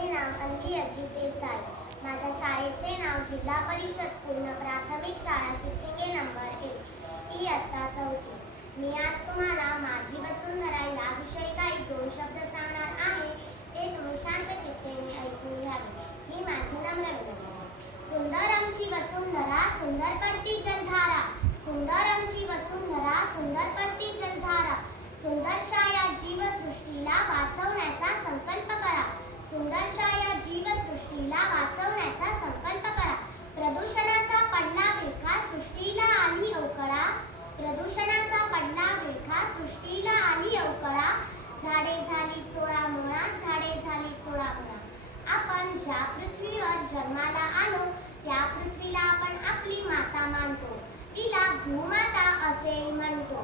माझे नाव अन्वियाची देसाई. माझ्या शाळेचे नाव जिल्हा परिषद पूर्ण प्राथमिक शाळा शिशिंगे नंबर एक. इयत्ता चौथी. मी आज तुम्हाला माझी वसुंधरा याविषयी काही दोन शब्द सांगणार आहे. ते तुम्ही शांत चित्तेने ऐकून घ्यावे ही माझी नम्र सुंदर आमची वसुंधरा सुंदर पडती जलधारा. सुंदर आमची वसुंधरा सुंदर पडती जलधारा. सुंदर छाया जीवसृष्टी ज्या पृथ्वीवर जन्माला आलो त्या पृथ्वीला आपण आपली माता मानतो. तिला भूमाता असे म्हणतो.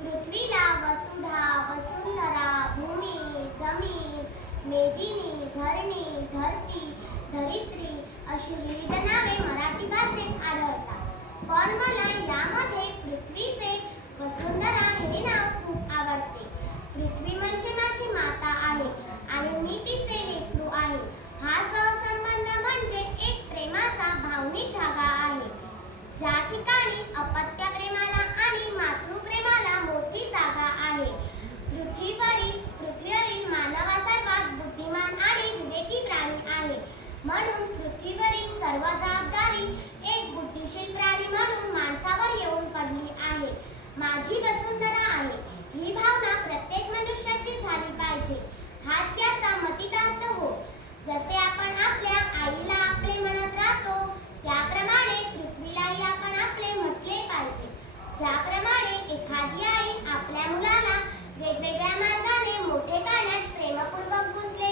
पृथ्वीला वसुधा वसुंधरा भूमी जमीन मेदिनी धरणी धरती धरित्री अशी विविध नावे मराठी भाषेत आढळतात. पण मला यामध्ये पृथ्वीचे वसुंधरा हे नाव खूप आवडते. पृथ्वी म्हणजे ठिकाणी अपत्य वेगवेगळ्या मार्गाने मोठे करण्यात प्रेमपूर्वक गुंतले